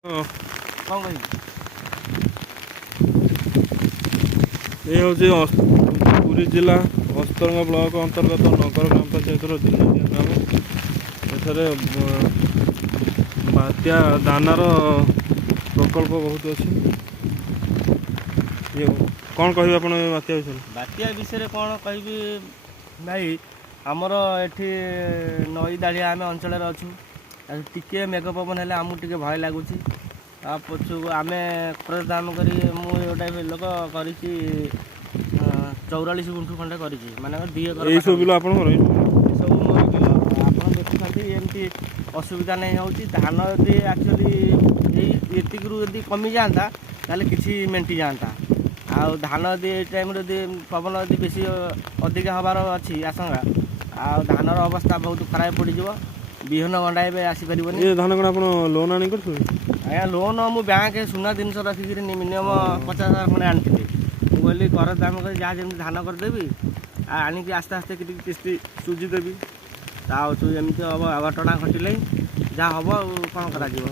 କ'ଣ କହିବି? ଏ ହେଉଛି ପୁରୀ ଜିଲ୍ଲା ଅସ୍ତରଙ୍ଗ ବ୍ଲକ ଅନ୍ତର୍ଗତ ନଗର ଗ୍ରାମ ପଞ୍ଚାୟତର ଦିନଟିଆ ଗ୍ରାମ। ଏଠାରେ ବାତ୍ୟା ଦାନାର ପ୍ରକଳ୍ପ ବହୁତ ଅଛି। କ'ଣ କହିବେ ଆପଣ ଏ ବାତ୍ୟା ବିଷୟରେ? ବାତ୍ୟା ବିଷୟରେ କ'ଣ କହିବି ଭାଇ, ଆମର ଏଠି ନଈ ଦାଳିଆ ଆମେ ଅଞ୍ଚଳରେ ଅଛୁ। ଟିକିଏ ମେଘ ପବନ ହେଲେ ଆମକୁ ଟିକେ ଭୟ ଲାଗୁଛି। ତା ପଛକୁ ଆମେ ଦାନ କରି ମୁଁ ଗୋଟେ ଲୋକ କରିଛି 44 ଗୁଣ୍ଠୁ ଖଣ୍ଡେ କରିଛି, ମାନେ 2 ଏକର। ଏଇସବୁ ବିଲ ଆପଣଙ୍କର? ଏସବୁ ମୋର ବିଲ। ଆପଣ ଦେଖୁଛନ୍ତି ଏମିତି ଅସୁବିଧା ନାହିଁ ହେଉଛି। ଧାନ ଯଦି ଆକ୍ଚୁଆଲି ଏତିକିରୁ ଯଦି କମିଯାଆନ୍ତା ତାହେଲେ କିଛି ମେଣ୍ଟି ଯାଆନ୍ତା। ଆଉ ଧାନ ଯଦି ଏଇ ଟାଇମ୍ରେ ଯଦି ପବନ ଯଦି ବେଶୀ ଅଧିକା ହେବାର ଅଛି ଆଶଙ୍କା, ଆଉ ଧାନର ଅବସ୍ଥା ବହୁତ ଖରାପ ପଡ଼ିଯିବ। ବିହନ ଗଣ୍ଡା ଏବେ ଆସିପାରିବନି। ଏ ଧାନ କ'ଣ ଆପଣ ଲୋନ୍ ଆଣି କରୁଛନ୍ତି? ଆଜ୍ଞା, ଲୋନ୍ ମୁଁ ବ୍ୟାଙ୍କ ସୁନା ଜିନିଷ ରଖିକିରି ମିନିମମ୍ 50,000 ଖଣ୍ଡେ ଆଣିଥିଲି। ମୁଁ କହିଲି ଘର ଦାମ କରି ଯାହା ଯେମିତି ଧାନ କରିଦେବି, ଆଉ ଆଣିକି ଆସ୍ତେ ଆସ୍ତେ କିସ୍ତି ସୁଝିଦେବି। ଆଉ ଏମିତି ହେବ, ଘଟଣା ଘଟିଲେ ଯାହା ହେବ ଆଉ କ'ଣ କରାଯିବ।